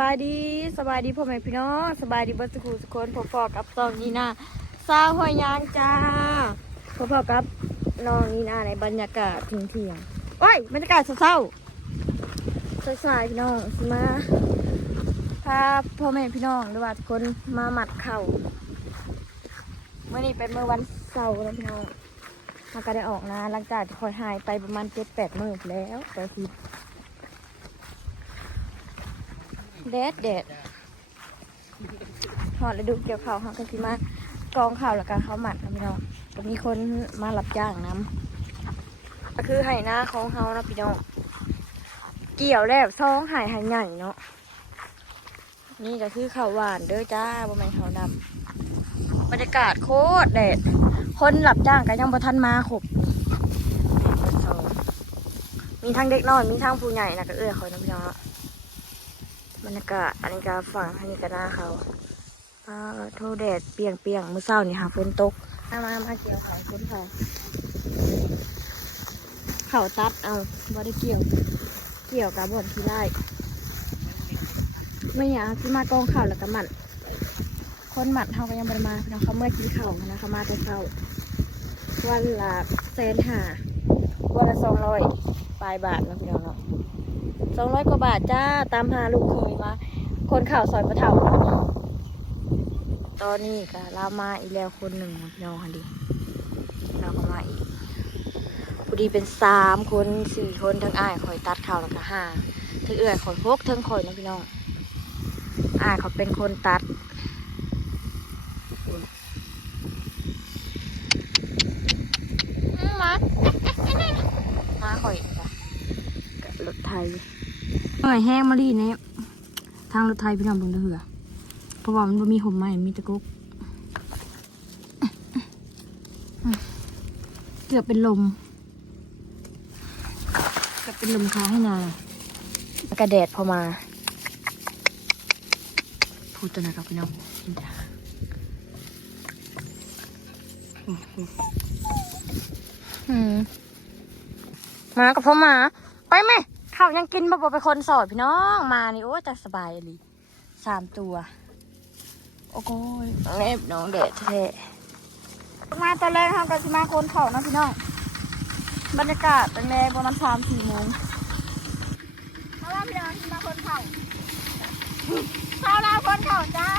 บายดีพ่อแม่พี่น้องสบายดีเบิร์ดสุขคนพอๆกับน้องนีน่าสาวหอยยางจ้าพอๆกับน้องนีน่าในบรรยากาศเที่ยงโอ้ยบรรยากาศเศร้าๆสายพี่น้องสิมาพาพ่อแม่พี่น้องหรือว่าทุกคนมาหมัดเข่าเมื่อนี้เป็นเมื่อวันเสาร์แล้วพี่น้องมันก็ได้ออกนะหลังจากที่คอยหายไปประมาณ7-8 มื้อแล้วแต่ทีแดดหอดแล้วดูเกี่ยวข่าวเขาก็สิมากองข่าวแล้วกันเขาหมัดนะพี่น้องก็มีคนมารับจ้างน้ำก็คือไห่หน้าของเขานะพี่น้องเกี่ยวแล้วซองไห่ใหญ่เนาะนี่ก็คือข้าวหวานเด้อจ้าบะหมี่ข้าวดำบรรยากาศโคตรแดดคนรับจ้างก็ยังบ่ทันมาครบมีทั้งเด็กน้อยมีทั้งผู้ใหญ่นะก็คอยนะพี่น้องบรรยากาศอันนี้ก็ฝั่งอันนี้ก็หน้าเขาโทษแดดเปียงมื้อเช้านี่ค่ะฝนตกมาเกี่ยวเขาฝนเขาตัดเอาบ่ได้เกี่ยวกับบ่อนที่ไร่ไม่อยากที่มากองข่าวแล้วก็หมัดคนหมัดเขาก็ยังบริมาเนาะเขาเมื่อกี้เข่านะเขามาแต่เช้าวันละ150,000วันละ200 ปลายบาทนะพี่น้องเนาะ200 กว่าบาทจ้าตามหาลูกเคยมาคนข่าวซอยประเทาตอนนี้ก็เรามาอีกแล้วคนหนึ่งนะพี่น้องค่ะดิเราก็มาอีกพอดีเป็น3 คน4 คนทั้งอ้ายคอยตัดข่าวแล้วก็5ทั้งคอยพกทั้งคอยนะพี่น้องอ้ายเขาเป็นคนตัดมาคอยกับรถไทยหน่อยแห้งมาลีเนี่ยทางรถไทยพี่น้องเบิ่งเด้อเพราะว่ามันบ่มีห่มใหม่มีตะกุกเกือบเป็นลมค้างให้นากระแดดพอมาพูดตัวนะครับพี่น้องมากับพ่อมาไปไหมข้าวยังกินบ่ไปคนสอดพี่น้องมานี่โอ้จะสบายเลย3 ตัวโอ้โหเล็บน้องเด็ดแท้มาตอนแรกเขาก็จะมาคนเขานะพี่น้องบรรยากาศตั้งแต่ประมาณ3-4 โมงเพราะว่าพี่น้องมาคนเขาเราคนเขาจ้า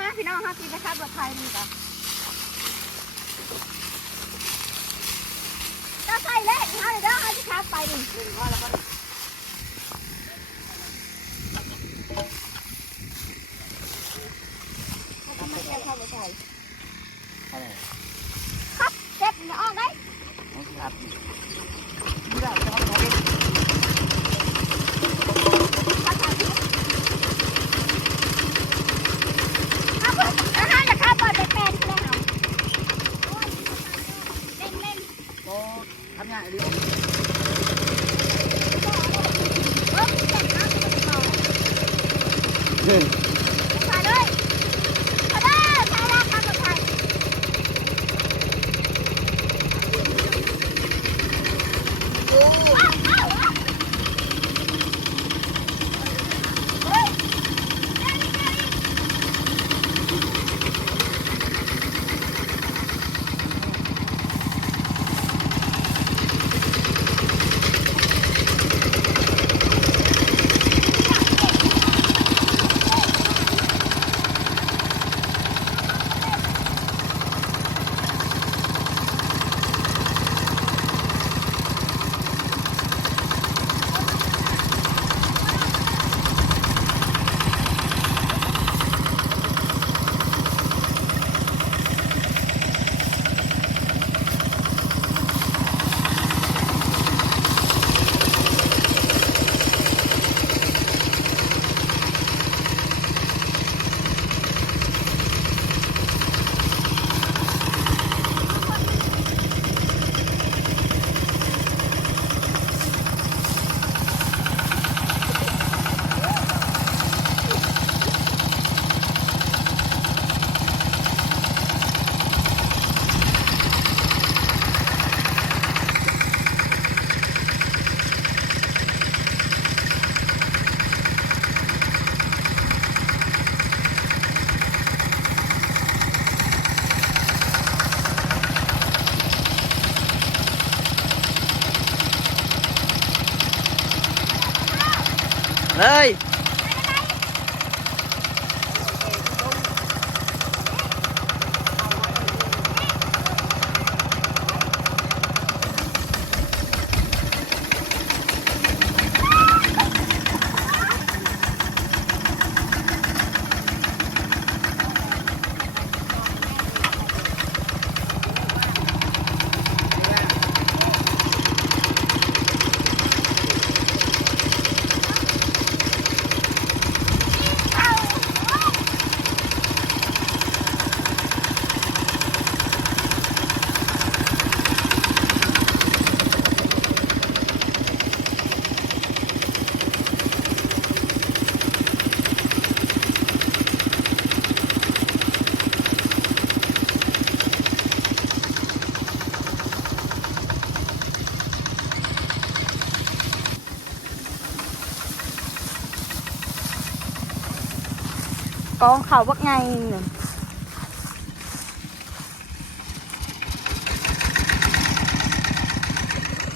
มาพี่น้องครับกินนะครับรถไทยนี่จ้ะจะใส่เล็กนะเดี๋ยวให้พี่ครับไปหนึ่งพอแล้วก็ทำไมแกเข้าไปใส่ครับเจ็บเนี่ยออกได้ครับนี่ได้จะเอาไปทำงานอะไรถ่ายเลยถ่ายแรกครับถ่าย ยกองเขาบักไงเนี่ย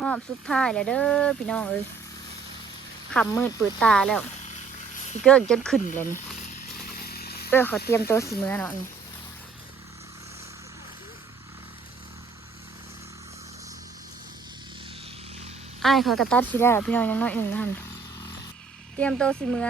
รอบสุดท้ายแล้วเด้อพี่น้องเอ้ยขำมืดปืดตาแล้วพี่เกิ้งจนขึ้นเลยนี่ขอเตรียมตัวสิมื้อเนาะนี่อ้ายเขากระตัดสิได้พี่น้องยังน้อยหนึ่งท่านเตรียมตัวสิมื้อ